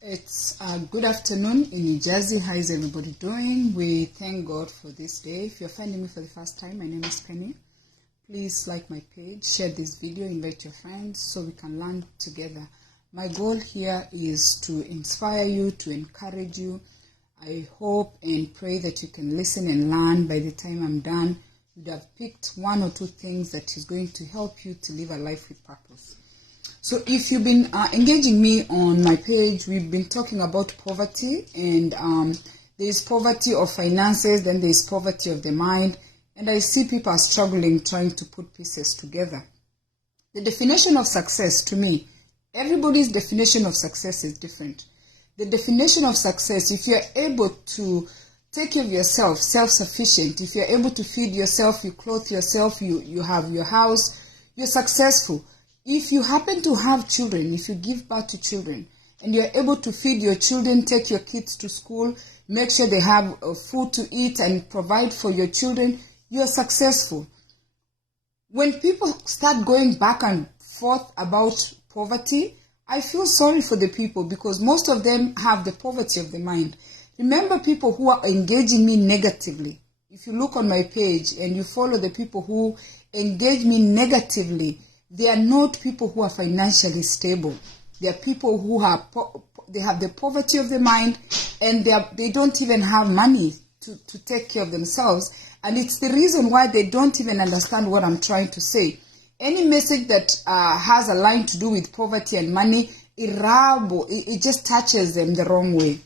It's a good afternoon in New Jersey. How is everybody doing? We thank God for this day. If you're finding me for the first time, my name is Penny. Please like my page, share this video, invite your friends so we can learn together. My goal here is to inspire you, to encourage you. I hope and pray that you can listen and learn. By the time I'm done, you'd have picked one or two things that is going to help you to live a life with purpose. So if you've been engaging me on my page, we've been talking about poverty, and there is poverty of finances, then there is poverty of the mind, and I see people are struggling trying to put pieces together. The definition of success to me, everybody's definition of success is different. The definition of success, if you're able to take care of yourself, self-sufficient, if you're able to feed yourself, you clothe yourself, you have your house, you're successful. If you happen to have children, if you give birth to children, and you're able to feed your children, take your kids to school, make sure they have food to eat and provide for your children, you're successful. When people start going back and forth about poverty, I feel sorry for the people because most of them have the poverty of the mind. Remember people who are engaging me negatively. If you look on my page and you follow the people who engage me negatively, they are not people who are financially stable. They are people who have they have the poverty of the mind, and they don't even have money to take care of themselves. And it's the reason why they don't even understand what I'm trying to say. Any message that has a line to do with poverty and money, it just touches them the wrong way.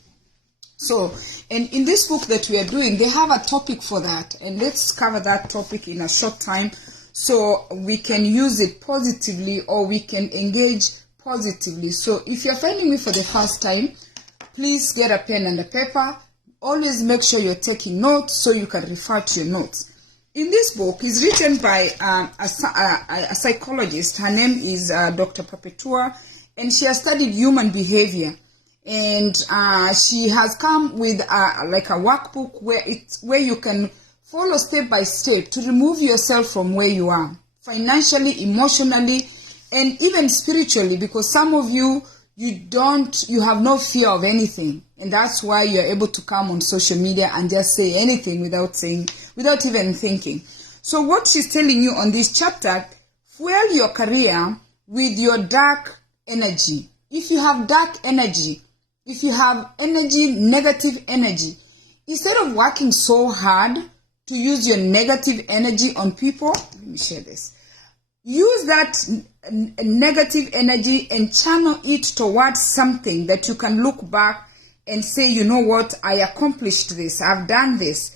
So, and in this book that we are doing, they have a topic for that. And let's cover that topic in a short time, so we can use it positively or we can engage positively. So if you're finding me for the first time, please get a pen and a paper. Always make sure you're taking notes so you can refer to your notes. In this book, it's written by a psychologist. Her name is Dr. Perpetua, and she has studied human behavior. And she has come with like a workbook where you can follow step by step to remove yourself from where you are, financially, emotionally, and even spiritually, because some of you have no fear of anything. And that's why you're able to come on social media and just say anything without even thinking. So what she's telling you on this chapter, fuel your career with your dark energy. If you have dark energy, if you have negative energy, instead of working so hard to use your negative energy on people, let me share this. Use that negative energy and channel it towards something that you can look back and say, you know what, I accomplished this, I've done this.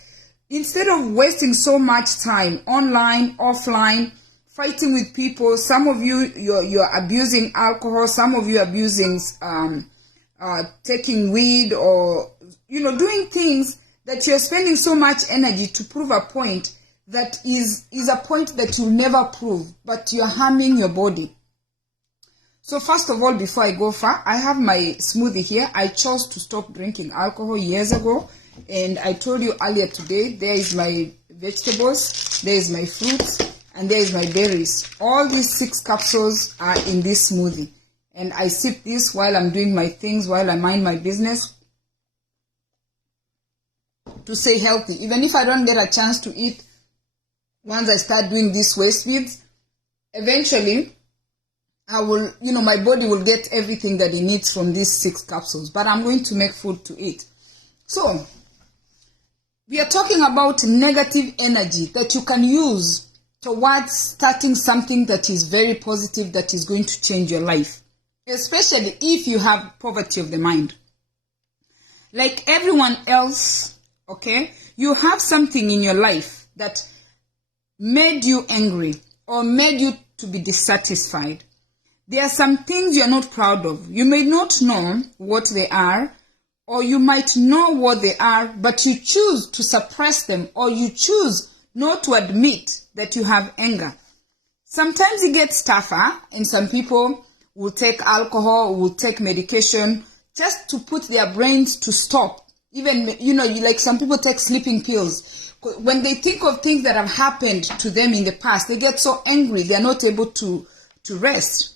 Instead of wasting so much time online, offline, fighting with people. Some of you, you're abusing alcohol, some of you are abusing taking weed, or doing things that you're spending so much energy to prove a point that is a point that you'll never prove, but you're harming your body. So first of all, before I go far, I have my smoothie here. I chose to stop drinking alcohol years ago, and I told you earlier today, there is my vegetables, there is my fruits, and there is my berries. All these 6 capsules are in this smoothie, and I sip this while I'm doing my things, while I mind my business, to stay healthy. Even if I don't get a chance to eat, once I start doing these waste feeds, eventually I will, my body will get everything that it needs from these 6 capsules, but I'm going to make food to eat. So we are talking about negative energy that you can use towards starting something that is very positive, that is going to change your life, especially if you have poverty of the mind. Like everyone else, okay, you have something in your life that made you angry or made you to be dissatisfied. There are some things you're not proud of. You may not know what they are, or you might know what they are, but you choose to suppress them, or you choose not to admit that you have anger. Sometimes it gets tougher, and some people will take alcohol, will take medication just to put their brains to stop. Even, like some people take sleeping pills. When they think of things that have happened to them in the past, they get so angry, they're not able to rest.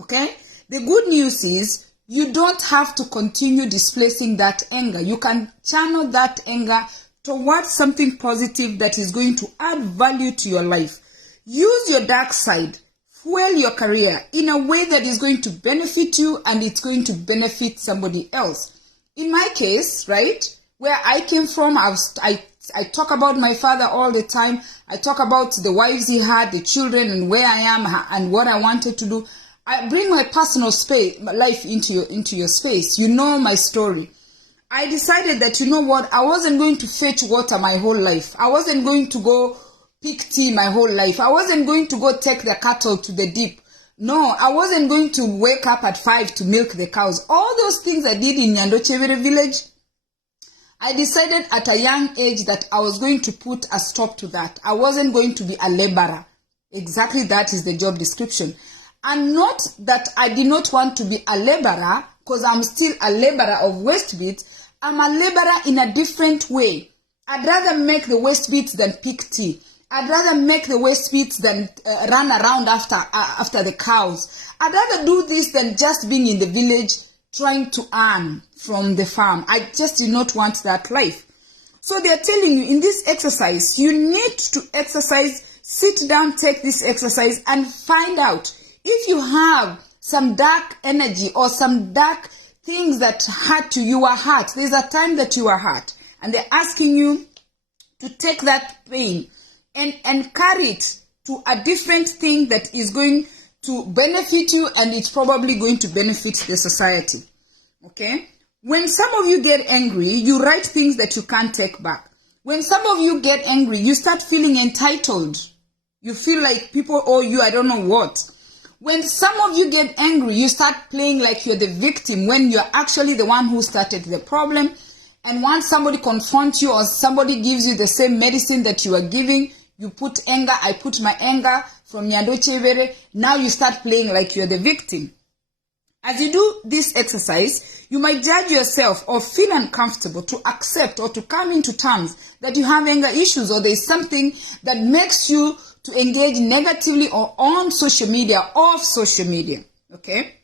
Okay? The good news is you don't have to continue displacing that anger. You can channel that anger towards something positive that is going to add value to your life. Use your dark side, fuel your career in a way that is going to benefit you and it's going to benefit somebody else. In my case, right, where I came from, I talk about my father all the time. I talk about the wives he had, the children, and where I am and what I wanted to do. I bring my personal life into your space. You know my story. I decided that, you know what, I wasn't going to fetch water my whole life. I wasn't going to go pick tea my whole life. I wasn't going to go take the cattle to the deep. No, I wasn't going to wake up at 5 to milk the cows. All those things I did in Nyandochevere village, I decided at a young age that I was going to put a stop to that. I wasn't going to be a laborer. Exactly that is the job description. And not that I did not want to be a laborer, because I'm still a laborer of waste bits. I'm a laborer in a different way. I'd rather make the waste bits than pick tea. I'd rather make the waste bits than run around after the cows. I'd rather do this than just being in the village trying to earn from the farm. I just did not want that life. So they're telling you in this exercise, you need to exercise, sit down, take this exercise and find out if you have some dark energy or some dark things that hurt you. You are hurt. There's a time that you are hurt. And they're asking you to take that pain and carry it to a different thing that is going to benefit you, and it's probably going to benefit the society. Okay? When some of you get angry, you write things that you can't take back. When some of you get angry, you start feeling entitled. You feel like people owe you I don't know what. When some of you get angry, you start playing like you're the victim when you're actually the one who started the problem. And once somebody confronts you or somebody gives you the same medicine that you are giving, you put anger, I put my anger from Nyandochevere. Now you start playing like you're the victim. As you do this exercise, you might judge yourself or feel uncomfortable to accept or to come into terms that you have anger issues or there's something that makes you to engage negatively or on social media, off social media, okay?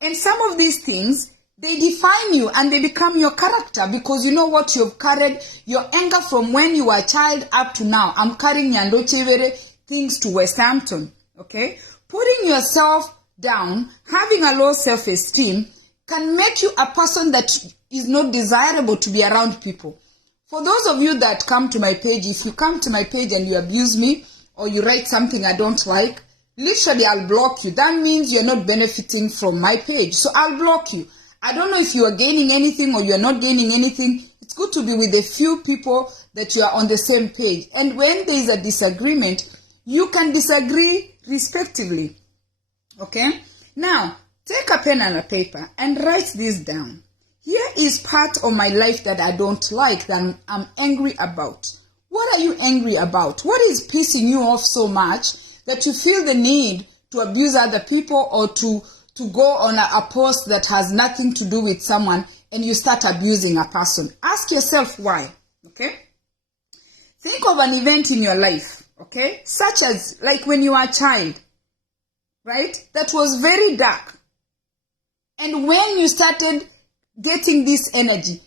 And some of these things, they define you and they become your character because you know what, you've carried your anger from when you were a child up to now. I'm carrying Nyandochevere things to West Hampton, okay? Putting yourself down, having a low self-esteem can make you a person that is not desirable to be around people. For those of you that come to my page, if you come to my page and you abuse me, or you write something I don't like, literally I'll block you. That means you're not benefiting from my page. So I'll block you. I don't know if you are gaining anything or you're not gaining anything. It's good to be with a few people that you are on the same page. And when there is a disagreement, you can disagree respectively. Okay? Now, take a pen and a paper and write this down. Here is part of my life that I don't like, that I'm angry about. What are you angry about? What is pissing you off so much that you feel the need to abuse other people or to go on a post that has nothing to do with someone and you start abusing a person? Ask yourself why, okay? Think of an event in your life, okay? Such as like when you were a child, right? That was very dark. And when you started getting this energy,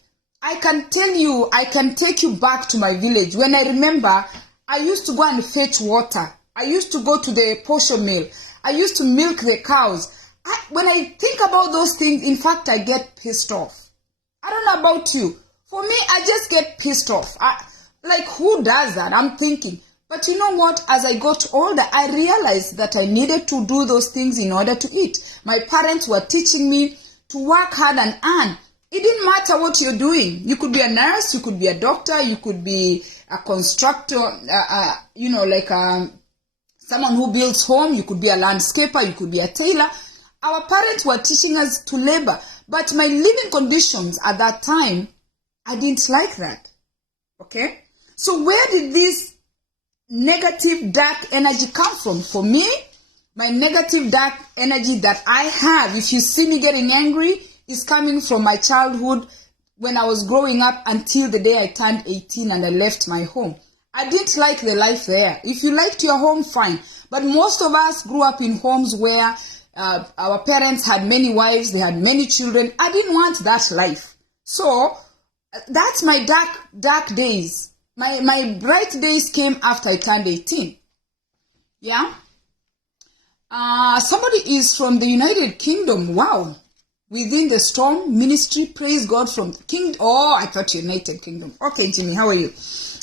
I can tell you, I can take you back to my village. When I remember, I used to go and fetch water. I used to go to the posho mill. I used to milk the cows. When I think about those things, in fact, I get pissed off. I don't know about you. For me, I just get pissed off. Like, who does that? I'm thinking. But you know what? As I got older, I realized that I needed to do those things in order to eat. My parents were teaching me to work hard and earn. It didn't matter what you're doing. You could be a nurse, you could be a doctor, you could be a constructor, someone who builds home, you could be a landscaper, you could be a tailor. Our parents were teaching us to labor, but my living conditions at that time, I didn't like that, okay? So where did this negative dark energy come from? For me, my negative dark energy that I have, if you see me getting angry, is coming from my childhood when I was growing up until the day I turned 18 and I left my home. I didn't like the life there. If you liked your home, fine. But most of us grew up in homes where our parents had many wives, they had many children. I didn't want that life. So that's my dark days. My bright days came after I turned 18. Yeah. Somebody is from the United Kingdom. Wow. Within the Storm Ministry, praise God from the King. Oh, I thought United Kingdom. Okay, Jimmy, how are you?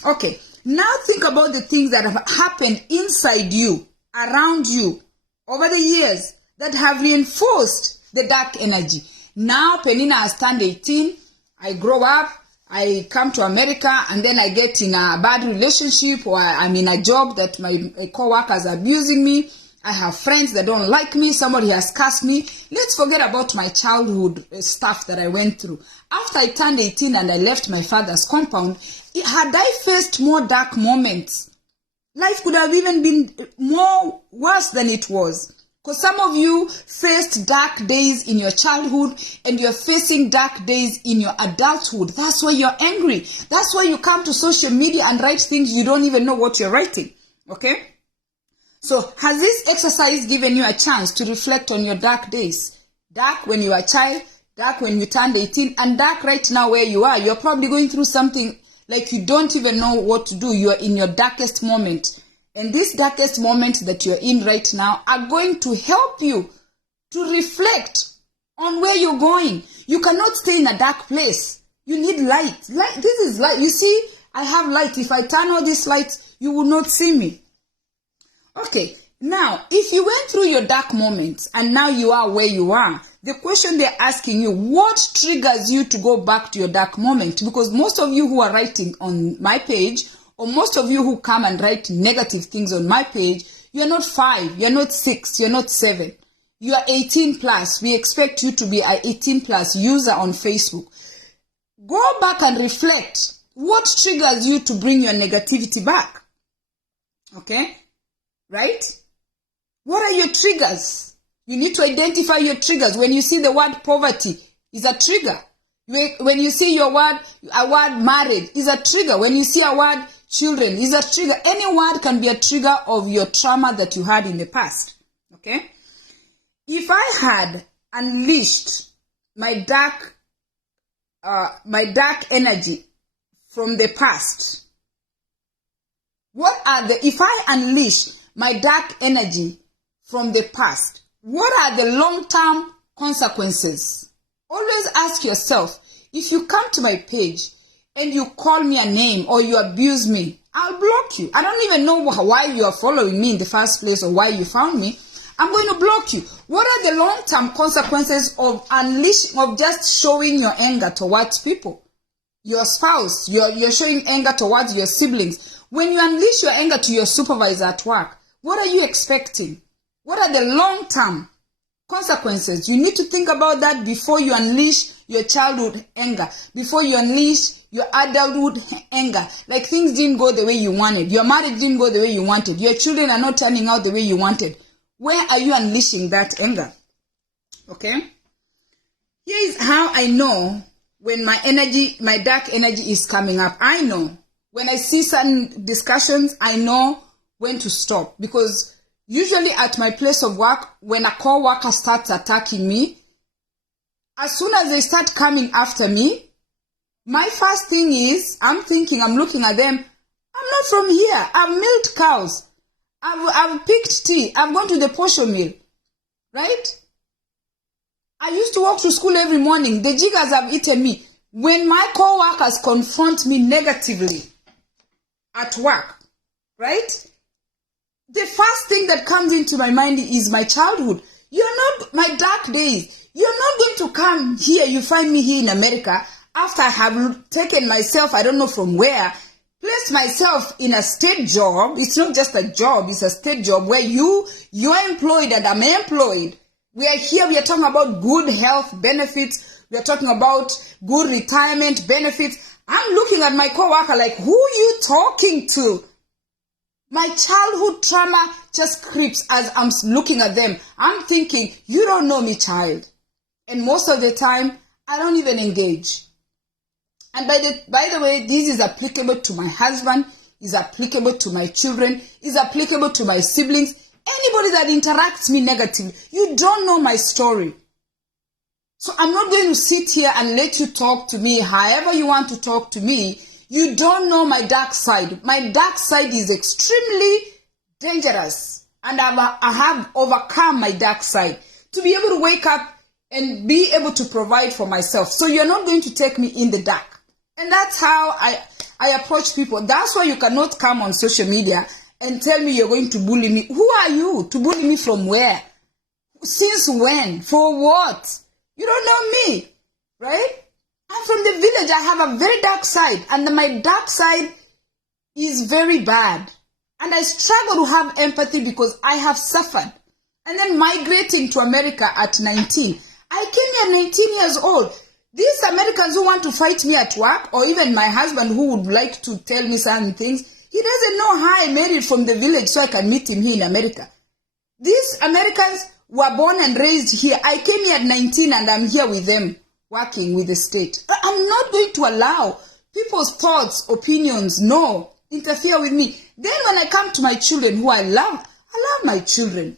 Okay, now think about the things that have happened inside you, around you, over the years that have reinforced the dark energy. Now, Penina has turned 18. I grow up. I come to America, and then I get in a bad relationship, or I'm in a job that my co-workers are abusing me. I have friends that don't like me. Somebody has cursed me. Let's forget about my childhood stuff that I went through. After I turned 18 and I left my father's compound, had I faced more dark moments, life could have even been more worse than it was. Because some of you faced dark days in your childhood and you're facing dark days in your adulthood. That's why you're angry. That's why you come to social media and write things you don't even know what you're writing. Okay? So, has this exercise given you a chance to reflect on your dark days? Dark when you were a child, dark when you turned 18, and dark right now where you are. You're probably going through something like you don't even know what to do. You're in your darkest moment. And this darkest moment that you're in right now are going to help you to reflect on where you're going. You cannot stay in a dark place. You need light. This is light. You see, I have light. If I turn on these lights, you will not see me. Okay, now, if you went through your dark moments and now you are where you are, the question they're asking you, what triggers you to go back to your dark moment? Because most of you who are writing on my page, or most of you who come and write negative things on my page, you're not 5, you're not 6, you're not 7. You are 18 plus. We expect you to be an 18 plus user on Facebook. Go back and reflect. What triggers you to bring your negativity back? Okay? Right? What are your triggers? You need to identify your triggers. When you see the word poverty, is a trigger. When you see a word marriage, is a trigger. When you see a word children, is a trigger. Any word can be a trigger of your trauma that you had in the past. Okay? If I had unleashed my dark energy from the past, if I unleash my dark energy from the past, what are the long-term consequences? Always ask yourself, if you come to my page and you call me a name or you abuse me, I'll block you. I don't even know why you are following me in the first place or why you found me. I'm going to block you. What are the long-term consequences of just showing your anger towards people? Your spouse, you're showing anger towards your siblings. When you unleash your anger to your supervisor at work, what are you expecting? What are the long-term consequences? You need to think about that before you unleash your childhood anger, before you unleash your adulthood anger. Like things didn't go the way you wanted. Your marriage didn't go the way you wanted. Your children are not turning out the way you wanted. Where are you unleashing that anger? Okay? Here is how I know when my dark energy is coming up. I know. When I see certain discussions, I know when to stop. Because usually at my place of work, when a co-worker starts attacking me, as soon as they start coming after me, my first thing is, I'm looking at them, I'm not from here. I've milked cows. I've picked tea. I've gone to the posho mill. Right? I used to walk to school every morning. The jiggers have eaten me. When my co-workers confront me negatively at work, right? The first thing that comes into my mind is my childhood. You're not my dark days. You're not going to come here. You find me here in America after I have taken myself, I don't know from where, placed myself in a state job. It's not just a job, it's a state job where you're employed and I'm employed. We are here, we are talking about good health benefits. We are talking about good retirement benefits. I'm looking at my coworker like, who are you talking to? My childhood trauma just creeps as I'm looking at them. I'm thinking, you don't know me, child. And most of the time, I don't even engage. And by the way, this is applicable to my husband, is applicable to my children, is applicable to my siblings. Anybody that interacts me negatively, you don't know my story. So I'm not going to sit here and let you talk to me however you want to talk to me. You don't know my dark side. My dark side is extremely dangerous. And I have overcome my dark side to be able to wake up and be able to provide for myself. So you're not going to take me in the dark. And that's how I approach people. That's why you cannot come on social media and tell me you're going to bully me. Who are you? To bully me from where? Since when? For what? You don't know me, right? I'm from the village. I have a very dark side. And my dark side is very bad. And I struggle to have empathy because I have suffered. And then migrating to America at 19. I came here 19 years old. These Americans who want to fight me at work, or even my husband who would like to tell me certain things, he doesn't know how I made it from the village so I can meet him here in America. These Americans were born and raised here. I came here at 19 and I'm here with them, working with the state. I'm not going to allow people's thoughts, opinions, interfere with me. Then when I come to my children who I love my children.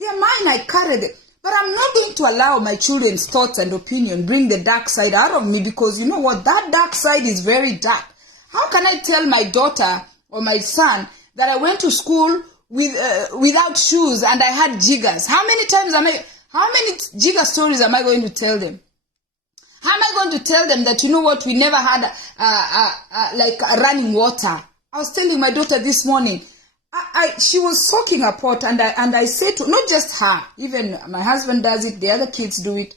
They are mine, I carry them. But I'm not going to allow my children's thoughts and opinion bring the dark side out of me, because you know what? That dark side is very dark. How can I tell my daughter or my son that I went to school without shoes and I had jiggers? How many jigger stories am I going to tell them? How am I going to tell them that, you know what, we never had like running water? I was telling my daughter this morning, she was soaking a pot, and I said to, not just her, even my husband does it, the other kids do it.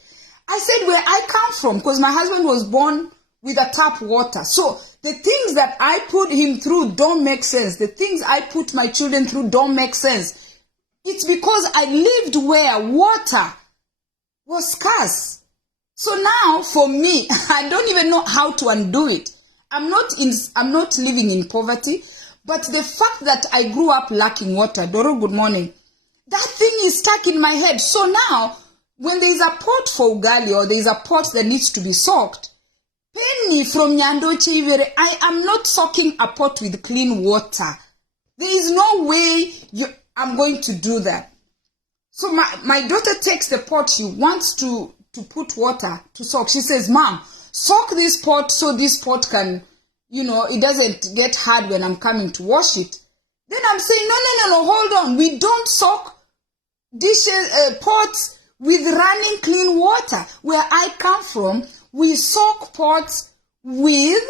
I said where I come from, because my husband was born with a tap water. So the things that I put him through don't make sense. The things I put my children through don't make sense. It's because I lived where water was scarce. So now for me, I don't even know how to undo it. I'm not living in poverty, but the fact that I grew up lacking water, Doro, good morning, that thing is stuck in my head. So now, when there is a pot for ugali or there is a pot that needs to be soaked, Penny from Nyandoche Ivere, I am not soaking a pot with clean water. There is no way I'm going to do that. So my daughter takes the pot, she wants to put water to soak. She says, Mom, soak this pot so this pot can, it doesn't get hard when I'm coming to wash it. Then I'm saying, no, hold on. We don't soak pots with running clean water. Where I come from, we soak pots with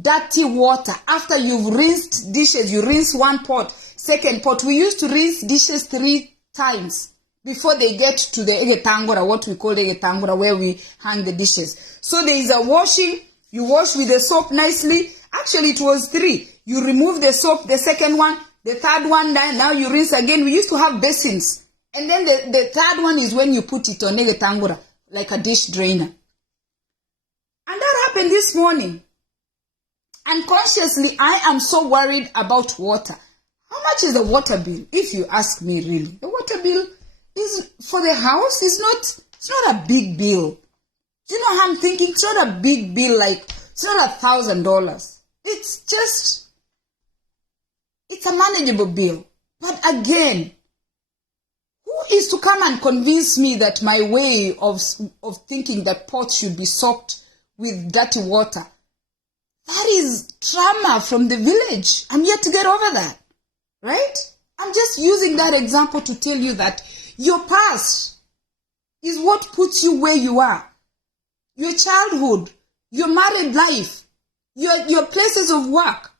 dirty water. After you've rinsed dishes, you rinse one pot, second pot. We used to rinse dishes 3 times before they get to the egetangora, what we call the egetangora, where we hang the dishes. So there is a washing. You wash with the soap nicely. Actually, it was 3. You remove the soap, the second one, the third one, now you rinse again. We used to have basins. And then the third one is when you put it on egetangora, like a dish drainer. And that happened this morning. Unconsciously, I am so worried about water. How much is the water bill? If you ask me, really, the water bill is for the house. It's not a big bill. You know how I'm thinking? It's not a big bill, like it's not $1,000. It's a manageable bill. But again, who is to come and convince me that my way of thinking that pots should be soaked with dirty water? That is trauma from the village. I'm yet to get over that, right? I'm just using that example to tell you that your past is what puts you where you are. Your childhood, your married life, your places of work.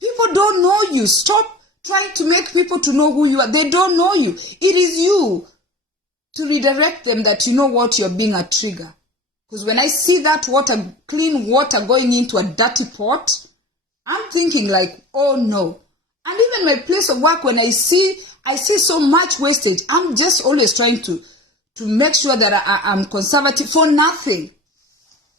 People don't know you. Stop trying to make people to know who you are. They don't know you. It is you to redirect them that you know what, you're being a trigger. Because when I see that water, clean water going into a dirty pot, I'm thinking like, oh no. And even my place of work, when I see so much wastage, I'm just always trying to make sure that I'm conservative for nothing.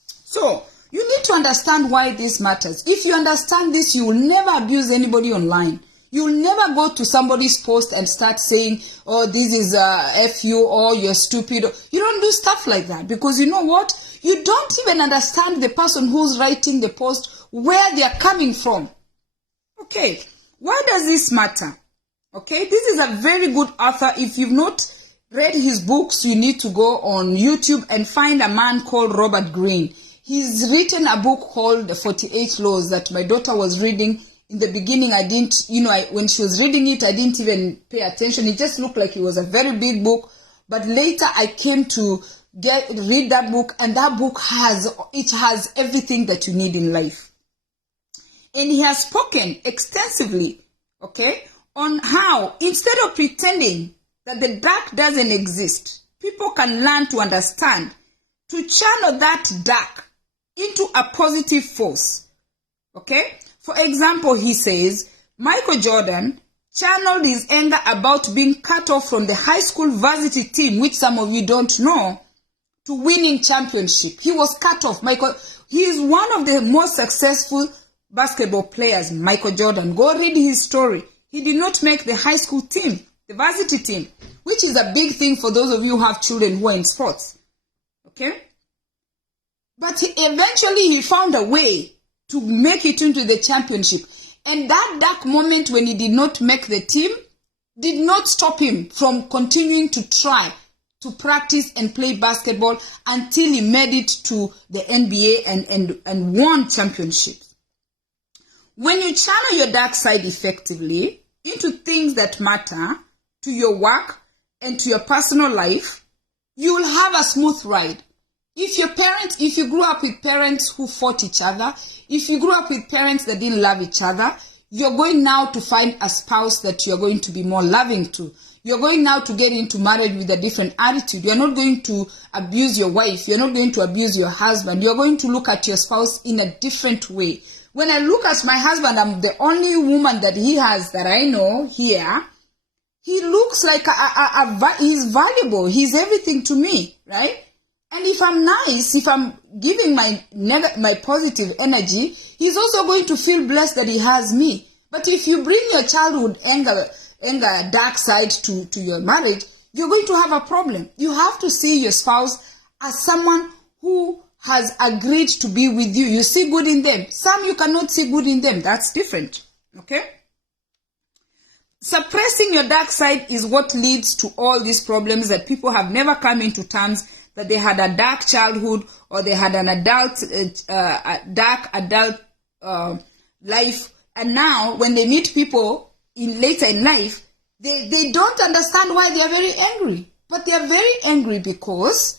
So you need to understand why this matters. If you understand this, you will never abuse anybody online. You will never go to somebody's post and start saying, oh, this is F you, or you're stupid. You don't do stuff like that, because you know what? You don't even understand the person who's writing the post, where they're coming from. Okay, why does this matter? Okay, this is a very good author. If you've not read his books, you need to go on YouTube and find a man called Robert Greene. He's written a book called The 48 Laws that my daughter was reading. In the beginning, I didn't, when she was reading it, I didn't even pay attention. It just looked like it was a very big book. But later I came to read that book, and that book has everything that you need in life. And he has spoken extensively, okay, on how instead of pretending that the dark doesn't exist, people can learn to understand, to channel that dark into a positive force, okay? For example, he says, Michael Jordan channeled his anger about being cut off from the high school varsity team, which some of you don't know, to winning championship. He was cut off. He is one of the most successful basketball players, Michael Jordan. Go read his story. He did not make the high school team, the varsity team, which is a big thing for those of you who have children who are in sports. Okay? But eventually he found a way to make it into the championship. And that dark moment when he did not make the team did not stop him from continuing to try to practice and play basketball until he made it to the NBA and won championships. When you channel your dark side effectively into things that matter to your work and to your personal life, you will have a smooth ride. If you grew up with parents who fought each other, if you grew up with parents that didn't love each other, you're going now to find a spouse that you're going to be more loving to. You're going now to get into marriage with a different attitude. You're not going to abuse your wife. You're not going to abuse your husband. You're going to look at your spouse in a different way. When I look at my husband, I'm the only woman that he has that I know here. He looks like he's valuable. He's everything to me, right? And if I'm nice, if I'm giving my positive energy, he's also going to feel blessed that he has me. But if you bring your childhood anger, dark side to your marriage, you're going to have a problem. You have to see your spouse as someone who has agreed to be with you. You see good in them. Some you cannot see good in them. That's different. Okay? Suppressing your dark side is what leads to all these problems that people have never come into terms that they had a dark childhood or they had an dark adult life. And now when they meet people later in life, they don't understand why they are very angry. But they are very angry because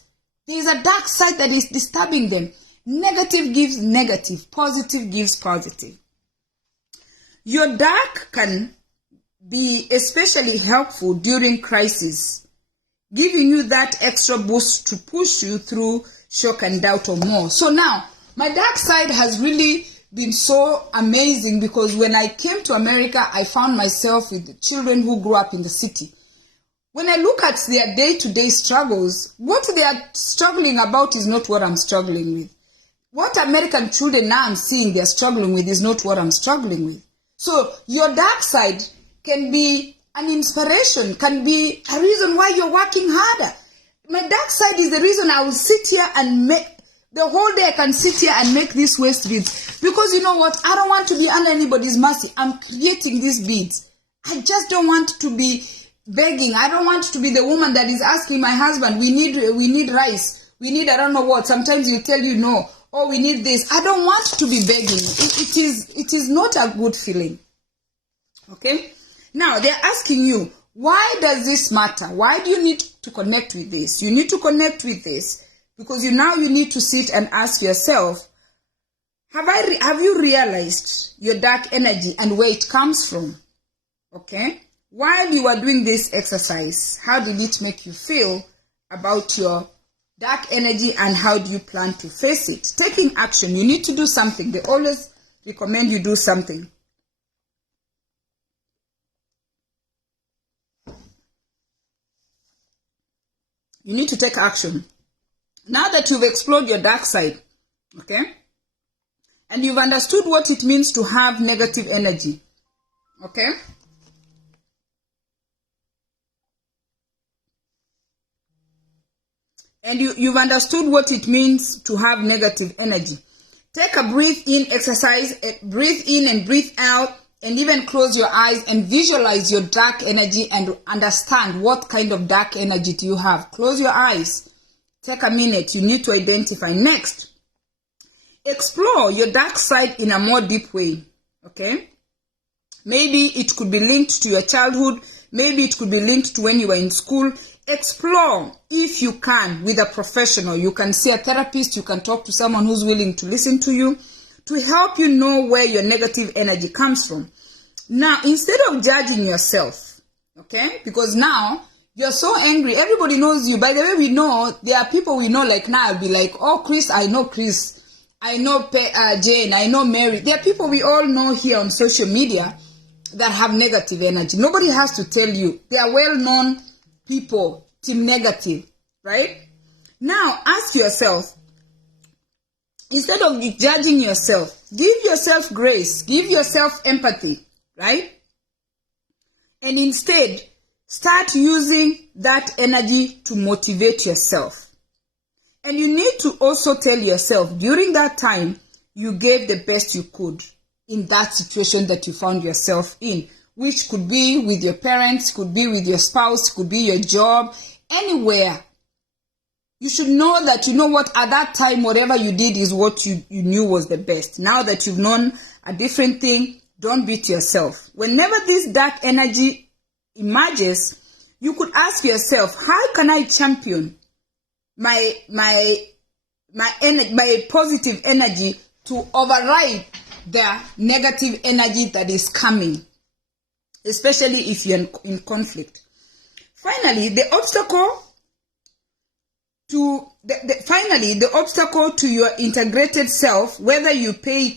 there is a dark side that is disturbing them. Negative gives negative. Positive gives positive. Your dark can be especially helpful during crisis, giving you that extra boost to push you through shock and doubt or more. So now, my dark side has really been so amazing because when I came to America, I found myself with children who grew up in the city. When I look at their day-to-day struggles, what they are struggling about is not what I'm struggling with. What American children now I'm seeing they're struggling with is not what I'm struggling with. So your dark side can be an inspiration, can be a reason why you're working harder. My dark side is the reason I will sit here and make, the whole day I can sit here and make these waist beads. Because you know what? I don't want to be under anybody's mercy. I'm creating these beads. I just don't want to be begging. I don't want to be the woman that is asking my husband, we need rice. We need, I don't know what. Sometimes he'll tell you no. Oh, we need this. I don't want to be begging. It is not a good feeling. Okay? Now, they're asking you, why does this matter? Why do you need to connect with this? You need to connect with this because you need to sit and ask yourself, have you realized your dark energy and where it comes from? Okay? While you are doing this exercise, how did it make you feel about your dark energy and how do you plan to face it? Taking action. You need to do something. They always recommend you do something. You need to take action. Now that you've explored your dark side, okay, and you've understood what it means to have negative energy, okay, and you've understood what it means to have negative energy, take a breathe in exercise, breathe in and breathe out, and even close your eyes and visualize your dark energy and understand what kind of dark energy do you have. Close your eyes. Take a minute. You need to identify. Next, explore your dark side in a more deep way. Okay? Maybe it could be linked to your childhood. Maybe it could be linked to when you were in school. Explore, if you can, with a professional. You can see a therapist. You can talk to someone who's willing to listen to you, to help you know where your negative energy comes from. Now, instead of judging yourself, okay, because now you're so angry, everybody knows you. By the way, we know, there are people we know, like now, I'll be like, oh, Chris, I know Jane, I know Mary. There are people we all know here on social media that have negative energy. Nobody has to tell you. They are well-known people, team negative, right? Now, ask yourself, instead of judging yourself, give yourself grace, give yourself empathy, right? And instead, start using that energy to motivate yourself. And you need to also tell yourself, during that time, you gave the best you could in that situation that you found yourself in, which could be with your parents, could be with your spouse, could be your job, anywhere. You should know that, you know what, at that time, whatever you did is what you knew was the best. Now that you've known a different thing, don't beat yourself. Whenever this dark energy emerges, you could ask yourself, how can I champion my positive energy to override the negative energy that is coming, especially if you're in conflict. Finally, the obstacle to your integrated self, whether you play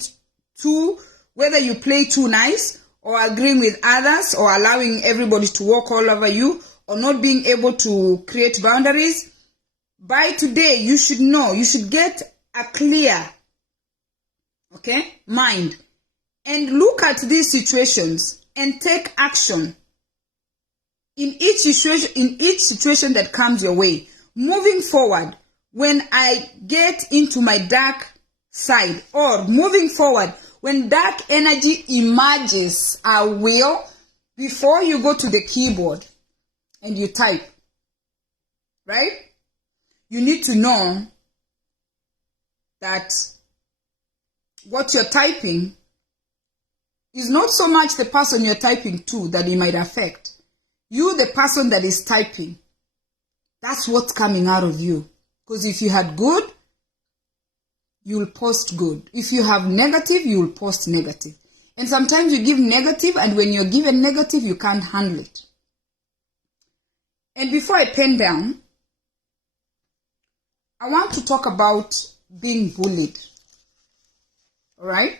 too nice, or agreeing with others, or allowing everybody to walk all over you, or not being able to create boundaries, by today you should know, you should get a clear, okay, mind, and look at these situations and take action in each situation that comes your way. Moving forward, when I get into my dark side, or moving forward, when dark energy emerges, I will, before you go to the keyboard and you type, right? You need to know that what you're typing is not so much the person you're typing to that it might affect. You, the person that is typing, that's what's coming out of you. Because if you had good, you'll post good. If you have negative, you'll post negative. And sometimes you give negative, and when you're given negative, you can't handle it. And before I pen down, I want to talk about being bullied. All right?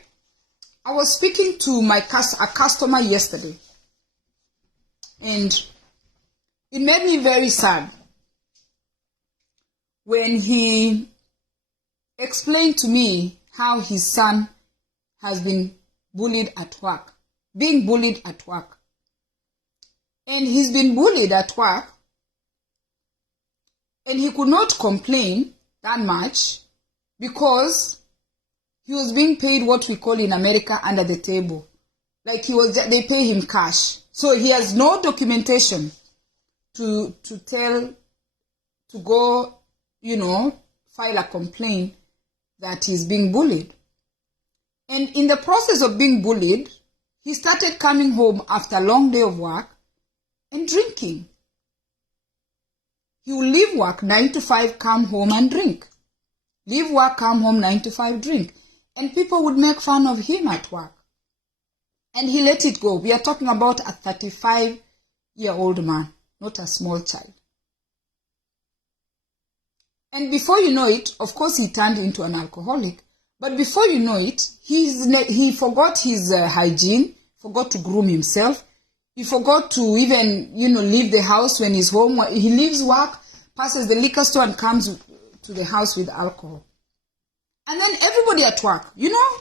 I was speaking to a customer yesterday, and it made me very sad when he explained to me how his son has been bullied at work, being bullied at work. And he's been bullied at work, and he could not complain that much because he was being paid what we call in America under the table. Like they pay him cash. So he has no documentation to go, file a complaint that he's being bullied. And in the process of being bullied, he started coming home after a long day of work and drinking. He will leave work 9 to 5, come home and drink. Leave work, come home 9 to 5, drink. And people would make fun of him at work. And he let it go. We are talking about a 35-year-old man, not a small child. And before you know it, of course, he turned into an alcoholic. But before you know it, he forgot his hygiene, forgot to groom himself. He forgot to even, leave the house when he's home. He leaves work, passes the liquor store, and comes to the house with alcohol. And then everybody at work,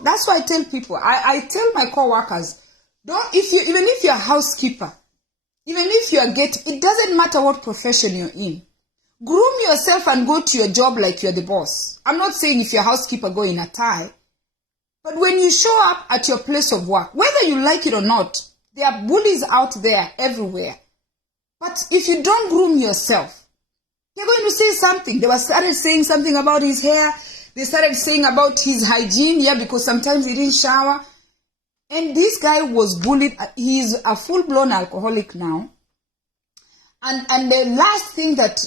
that's why I tell people, I tell my co-workers, even if you're a housekeeper, even if you're it doesn't matter what profession you're in. Groom yourself and go to your job like you're the boss. I'm not saying if you're a housekeeper, go in a tie. But when you show up at your place of work, whether you like it or not, there are bullies out there everywhere. But if you don't groom yourself, they're going to say something. They started saying something about his hair. They started saying about his hygiene, because sometimes he didn't shower. And this guy was bullied. He's a full-blown alcoholic now. And the last thing that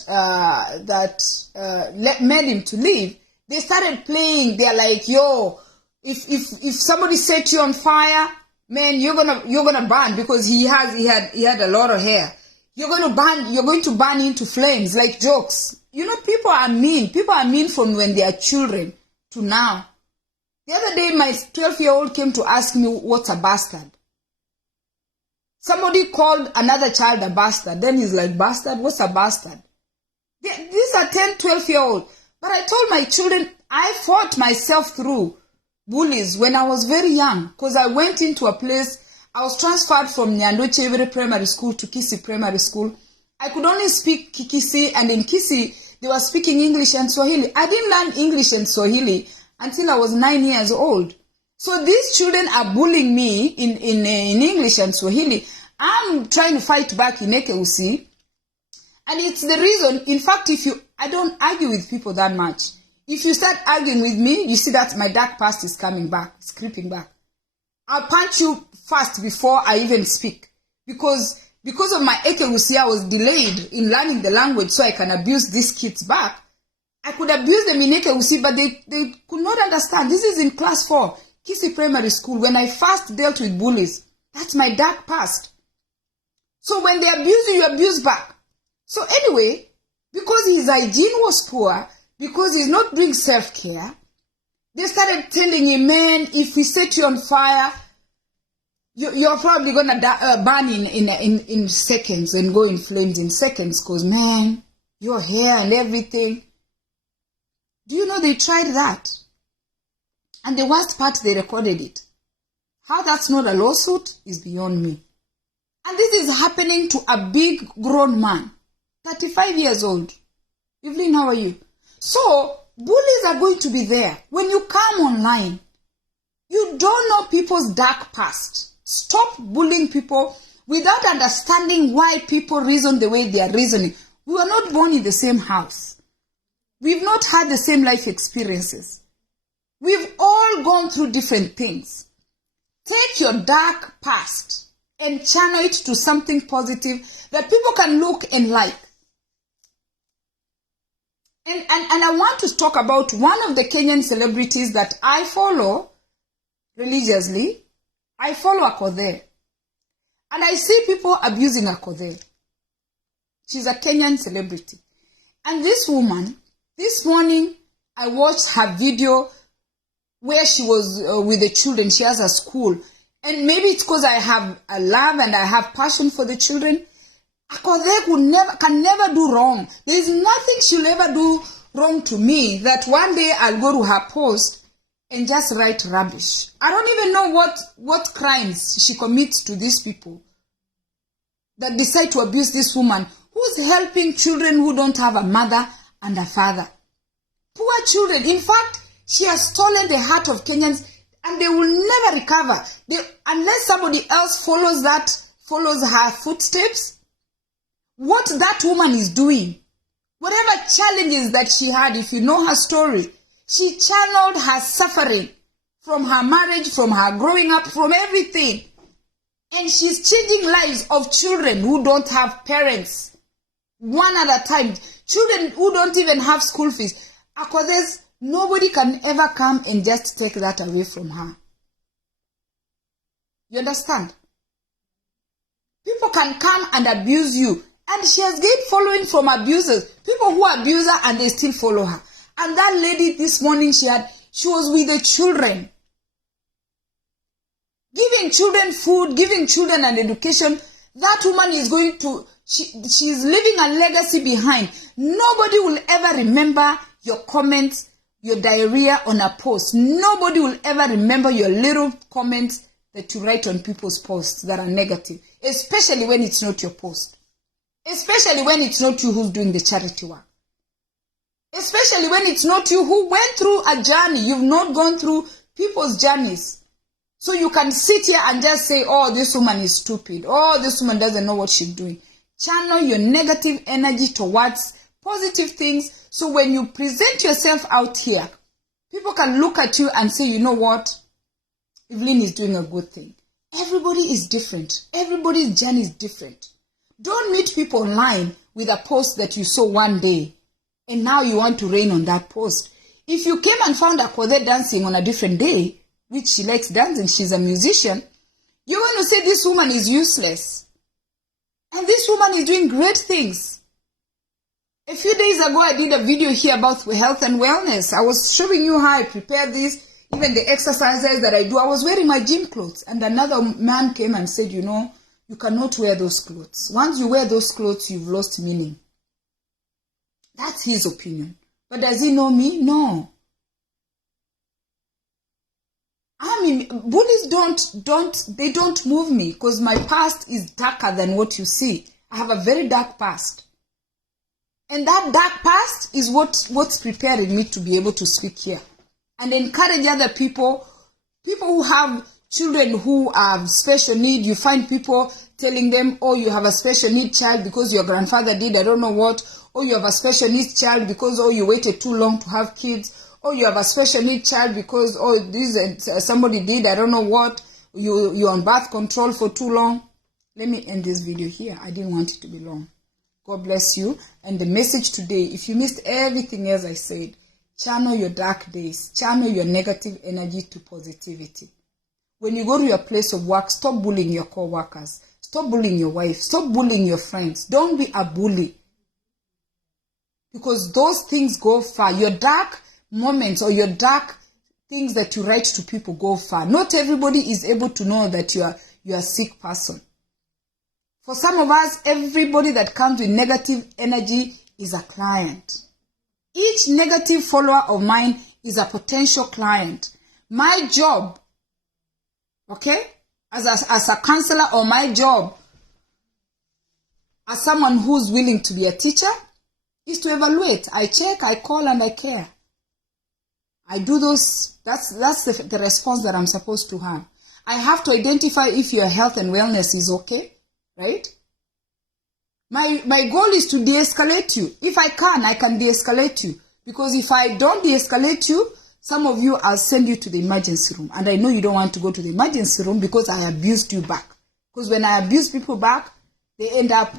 made him to leave, they started playing. They're like, yo, if somebody set you on fire, man, you're gonna burn, because he had a lot of hair. You're going to burn into flames, like jokes. People are mean. People are mean from when they are children to now. The other day, my 12-year-old came to ask me what's a bastard. Somebody called another child a bastard. Then he's like, bastard? What's a bastard? These are 10, 12-year-old. But I told my children, I fought myself through bullies when I was very young, because I went into a place. I was transferred from Nyandochevere Primary School to Kisi Primary School. I could only speak Kikisi, and in Kisi, they were speaking English and Swahili. I didn't learn English and Swahili until I was 9 years old. So these children are bullying me in English and Swahili. I'm trying to fight back in Ekeusi. And it's the reason, in fact, I don't argue with people that much. If you start arguing with me, you see that my dark past is coming back, it's creeping back. I'll punch you fast before I even speak. Because of my Ekeusi, I was delayed in learning the language so I can abuse these kids back. I could abuse them in Ekeusi, but they could not understand. This is in class 4, Kisi Primary School, when I first dealt with bullies. That's my dark past. So when they abuse you abuse back. So anyway, because his hygiene was poor, because he's not doing self-care, they started telling him, man, if we set you on fire, you're probably going to burn in seconds and go in flames in seconds, because, man, your hair and everything. Do you know they tried that? And the worst part, they recorded it. How that's not a lawsuit is beyond me. And this is happening to a big grown man, 35 years old. Evelyn, how are you? So, bullies are going to be there. When you come online, you don't know people's dark past. Stop bullying people without understanding why people reason the way they are reasoning. We were not born in the same house. We've not had the same life experiences. We've all gone through different things. Take your dark past and channel it to something positive that people can look and like. And I want to talk about one of the Kenyan celebrities that I follow religiously. I follow Akodhe. And I see people abusing Akodhe. She's a Kenyan celebrity. And this woman, this morning, I watched her video where she was with the children. She has a school. And maybe it's because I have a love and I have passion for the children. Akodhe can never do wrong. There is nothing she'll ever do wrong to me that one day I'll go to her post and just write rubbish. I don't even know what crimes she commits to these people that decide to abuse this woman who's helping children who don't have a mother and a father. Poor children. In fact, she has stolen the heart of Kenyans, and they will never recover. Unless somebody else follows her footsteps, what that woman is doing, whatever challenges that she had, if you know her story, she channeled her suffering from her marriage, from her growing up, from everything. And she's changing lives of children who don't have parents. One at a time. Children who don't even have school fees. Akodhe's, nobody can ever come and just take that away from her. You understand? People can come and abuse you. And she has gained following from abusers. People who abuse her and they still follow her. And that lady this morning, she was with the children. Giving children food, giving children an education. That woman is going to, she's leaving a legacy behind. Nobody will ever remember your comments, your diarrhea on a post. Nobody will ever remember your little comments that you write on people's posts that are negative. Especially when it's not your post. Especially when it's not you who's doing the charity work. Especially when it's not you who went through a journey. You've not gone through people's journeys. So you can sit here and just say, oh, this woman is stupid. Oh, this woman doesn't know what she's doing. Channel your negative energy towards positive things. So when you present yourself out here, people can look at you and say, you know what? Evelyn is doing a good thing. Everybody is different. Everybody's journey is different. Don't meet people online with a post that you saw one day and now you want to rain on that post. If you came and found Akode dancing on a different day, which she likes dancing, she's a musician, you're going to say this woman is useless. And this woman is doing great things. A few days ago, I did a video here about health and wellness. I was showing you how I prepare this, even the exercises that I do. I was wearing my gym clothes. And another man came and said, you know, you cannot wear those clothes. Once you wear those clothes, you've lost meaning. That's his opinion. But does he know me? No. I mean, bullies don't move me because my past is darker than what you see. I have a very dark past. And that dark past is what's preparing me to be able to speak here and encourage other people who have children who have special need. You find people telling them, oh, you have a special need child because your grandfather did I don't know what. Oh, you have a special needs child because, oh, you waited too long to have kids. Oh, you have a special need child because, oh, somebody did I don't know what. You're on birth control for too long. Let me end this video here. I didn't want it to be long. God bless you. And the message today, if you missed everything else I said, channel your dark days. Channel your negative energy to positivity. When you go to your place of work, stop bullying your co-workers. Stop bullying your wife. Stop bullying your friends. Don't be a bully. Because those things go far. Your dark moments or your dark things that you write to people go far. Not everybody is able to know that you are a sick person. For some of us, everybody that comes with negative energy is a client. Each negative follower of mine is a potential client. My job, okay, as a counselor, or my job as someone who's willing to be a teacher is to evaluate. I check, I call, and I care. I do those. That's the response that I'm supposed to have. I have to identify if your health and wellness is okay, right? My goal is to de-escalate you. If I can de-escalate you. Because if I don't de-escalate you, some of you, I'll send you to the emergency room. And I know you don't want to go to the emergency room because I abused you back. Because when I abuse people back, they end up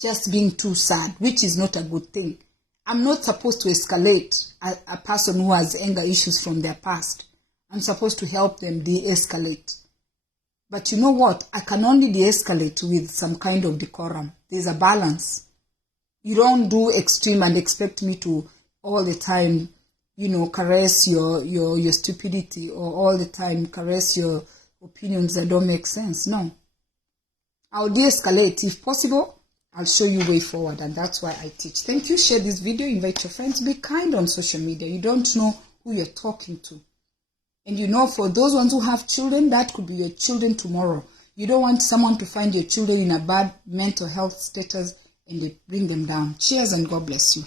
just being too sad, which is not a good thing. I'm not supposed to escalate a person who has anger issues from their past. I'm supposed to help them de-escalate. But you know what? I can only de-escalate with some kind of decorum. There's a balance. You don't do extreme and expect me to all the time, you know, caress your stupidity, or all the time caress your opinions that don't make sense. No. I'll de-escalate. If possible, I'll show you way forward, and that's why I teach. Thank you. Share this video. Invite your friends. Be kind on social media. You don't know who you're talking to. And you know, for those ones who have children, that could be your children tomorrow. You don't want someone to find your children in a bad mental health status and they bring them down. Cheers and God bless you.